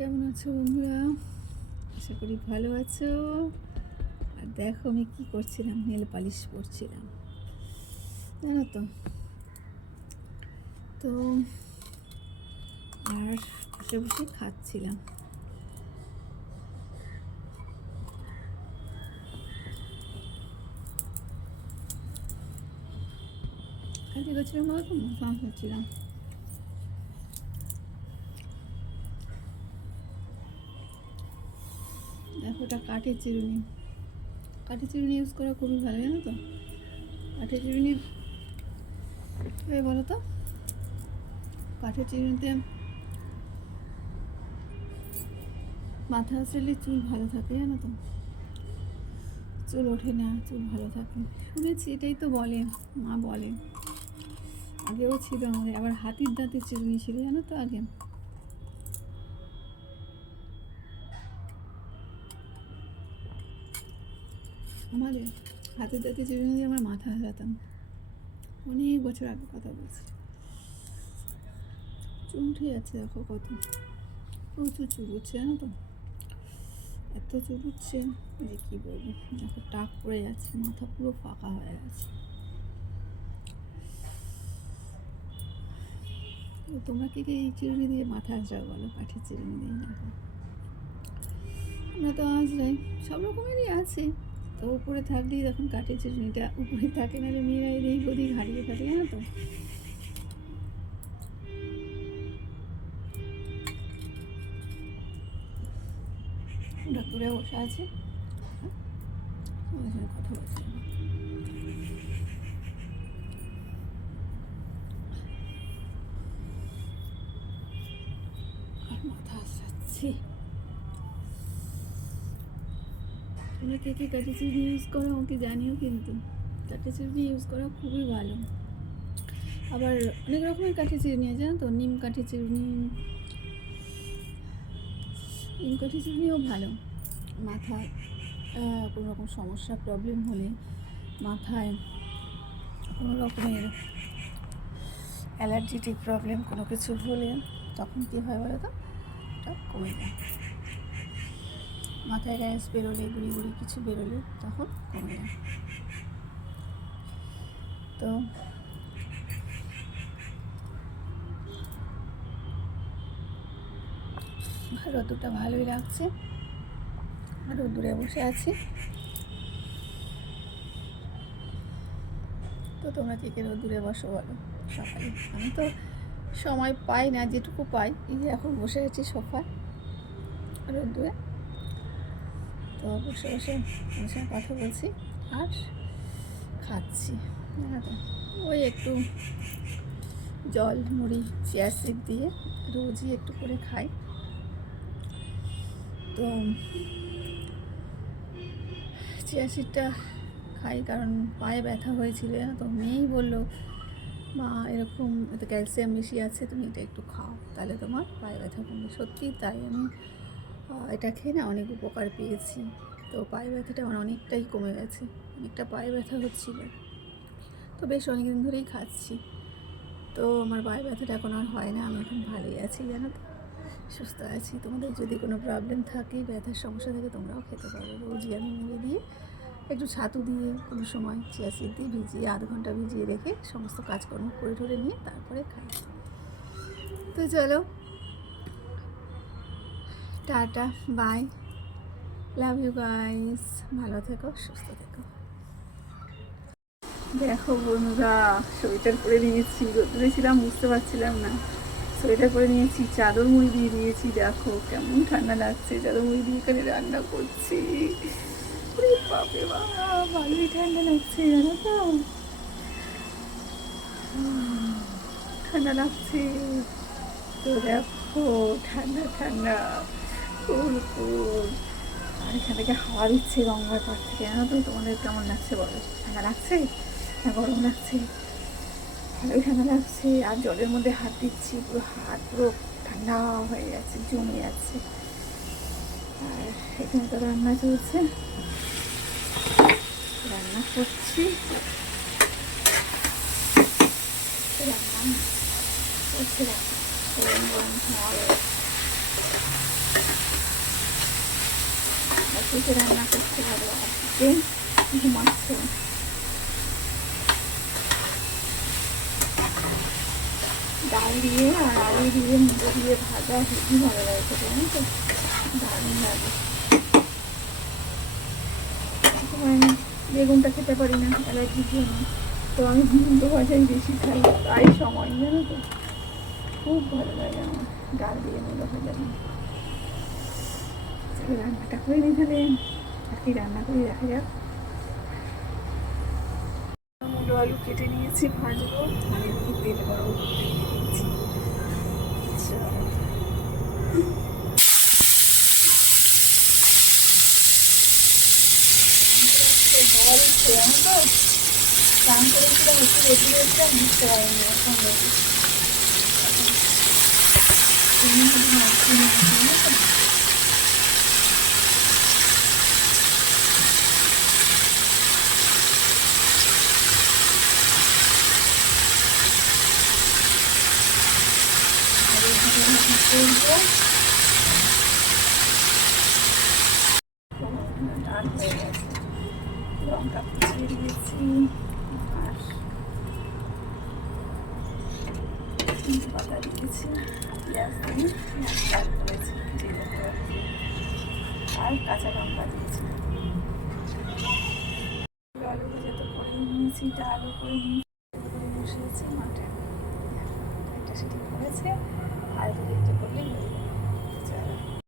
কেমন আছো বন্ধুরা? আশা করি ভালো আছো। আর দেখো আমি কি করছিলাম, নেল পালিশ করছিলাম। জানো তো? তো আর বসে বসে খাচ্ছিলাম। কালকে করছিলাম বলো তো মাছ খাচ্ছিলাম কাঠের চিরুনি। কাঠের চিরুনি ইউজ করা খুবই ভালো, জানো তো? কাঠের চিরুনি, এই বলো তো? কাঠের চিরুনিতে মাথা আসলে চুল ভালো থাকে, জানো তো? চুল ওঠে না, চুল ভালো থাকে। শুনেছি, এটাই তো বলে, মা বলে। আগেও ছিল আমাদের, আবার হাতির দাঁতের চিরুনি ছিল, জানো তো আগে? আমাদের হাতের দাঁতে চিরুনি দিয়ে আমার মাথা হাসাতাম অনেক বছর আগে কথা বলছি। চুল উঠে যাচ্ছে দেখো কত। প্রচুর চুল উঠছে জানো তো? এত উঠছে যে কী বলব? দেখো টাক পড়ে যাচ্ছে, মাথা পুরো ফাঁকা হয়ে গেছে। তোমরা কি এই চিরুনি দিয়ে মাথা আসাও বলো? কাঠের চিরুনি দিয়ে আমরা তো আজরাই সব রকমেরই আছে। তো উপরে থাকলেই তখন কাঠের চিরুনিটা উপরে থাকে, নাহলে মেয়েরা এদিক ওদিক হারিয়ে ফেলে, জানো তো? ওটা দূরে বসে আছে। কথা বলছি আর মাথা আসাচ্ছি। তোমরা কে কে কাঠি চিরুনি ইউজ করো আমাকে জানিও কিন্তু। কাঠি চিরুনি ইউজ করা খুবই ভালো। আবার অনেক রকমের কাঠি চিরুনি আছে জানো তো? নিম কাঠি চিরুনি নিম কাঠি চিরুনিও ভালো। মাথায় কোনো রকম সমস্যা প্রবলেম হলে মাথায় কোনো রকমের অ্যালার্জিটিক প্রবলেম কোনো কিছু হলে তখন কী হয় বলো তো? কমে যায়। মাথায় গ্যাস বেরোলে গুড়ি গুড়ি কিছু বেরোলে তখন কমে তো রোদ্দুরটা ভালোই লাগছে। রোদ্দুরে বসে আছি। তো তোমরা কে কে রোদ্দুরে বসো বলো সকালে আমি তো সময় পাই না, যেটুকু পাই। এই যে এখন বসে আছি সোফায় রোদ্দুরে তো বসে বসে সঙ্গে কথা বলছি আর খাচ্ছি। ওই একটু জল, মুড়ি, চিয়া সিড দিয়ে রোজই একটু করে খাই। তো চিয়া সিডটা খাই কারণ পায়ে ব্যথা হয়েছিল তো? মেয়েই বলল, মা, এরকম এতে ক্যালসিয়াম বেশি আছে, তুমি এটা একটু খাও। তাহলে তোমার পায়ে ব্যথা কমবে। সত্যিই তাই। আমি এটা খেয়ে না অনেক উপকার পেয়েছি। তো পায়ে ব্যথাটা আমার অনেকটাই কমে গেছে। অনেকটা পায়ে ব্যথা হচ্ছিল। তো বেশ অনেকদিন ধরেই খাচ্ছি। তো আমার পায়ে ব্যথাটা এখন আর হয় না। আমি এখন ভালোই আছি, জানো তো। সুস্থ আছি। তোমাদের যদি কোনো প্রবলেম থাকে, ব্যথার সমস্যা থাকে, তোমরাও খেতে পারো। রোজই আমি মুড়ি দিয়ে একটু ছাতু দিয়ে কোনো সময় চিয়া সিড দিয়ে ভিজিয়ে আধ ঘণ্টা ভিজিয়ে রেখে সমস্ত কাজকর্ম করে টরে নিয়ে তারপরে খাই। তো চলো tata, bye. Love you guys ভালো থেকো, সুস্থ থেকো। দেখো বন্ধুরা, সোয়েটার পরে নিয়েছি। রোদ্রে ছিলাম, বুঝতে পারছিলাম না। সোয়েটার পরে নিয়েছি, চাদর মুড়ি দিয়ে দিয়েছি দেখো কেমন ঠান্ডা লাগছে, চাদর মুড়ি দিয়ে এখানে রান্না করছি। বাবা ভালোই ঠান্ডা লাগছে, জানো তো। ঠান্ডা লাগছে। তো দেখো, ঠান্ডা ঠান্ডা। কুল কুল আর এখান থেকে হাওয়া দিচ্ছে গঙ্গার পাড় থেকে। জানো তো, তোমাদের কেমন লাগছে বলো? ঠান্ডা লাগছে? না গরম লাগছে? ভালোই ঠান্ডা লাগছে। আর জলের মধ্যে হাত দিচ্ছি, পুরো হাত পুরো ঠান্ডা হয়ে যাচ্ছে জমে যাচ্ছে আর এখানে তো রান্না চলছে। রান্না করছি। রান্না করছি, রান্না গরম গরম খাওয়া এসে রান্না করতে পারো আজকে। ঘুমাচ্ছে। ডাল দিয়ে আর আলু দিয়ে মুগো দিয়ে ভাজা হেভি ভালো লাগে খেতে জানো তো? দারুণ লাগে। আমি বেগুনটা খেতে পারি না অ্যালার্জির জন্য। তো আমি মুগো ভাজাই বেশি খাই, তাই সময়, জানো তো? খুব ভালো লাগে আমার ডাল দিয়ে মুগো ভাজা। রান্নাটা করে নিই তাহলে আর কি রান্না করে দেখা যাক। মুলো আলু কেটে নিয়েছি, ভাজবো। আর একটু তেল গরম করে নিয়েছি। তুমি শুধু মাছটি নিয়েছি জানো তো আর এইভাবে ভাজি করব ডাল হয়ে গেছে লঙ্কা কুচিয়ে দিয়েছি পাতা দিয়েছি পেঁয়াজ দিয়ে করেছি আর কাঁচা লঙ্কা দিয়েছি আলু ভেজে তো করে নিয়েছি ডালও করে নিয়েছি বসিয়েছি মাঠে একটা সেটি করেছে আর